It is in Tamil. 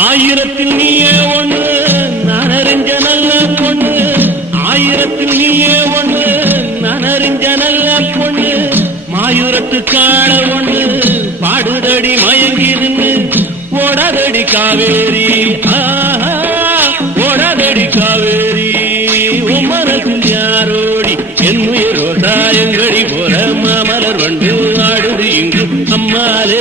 ஆயிரத்தில் நீயே ஒண்ணு நான் அறிஞ்ச நல்ல பொண்ணு ஆயிரத்தில் நீயே ஒண்ணு நான் அறிஞ்ச நல்ல பொண்ணு மாயூரத்து காண ஒண்ணு பாடுதடி மயங்கிருந்து ஓடாதடி காவேரி ஓடாதடி காவேரி உன் மனசில் யாரோடி என்னுயிரோ தாயங்கடி போல மாமலர் வந்து ஆடுது இங்கு அம்மாலே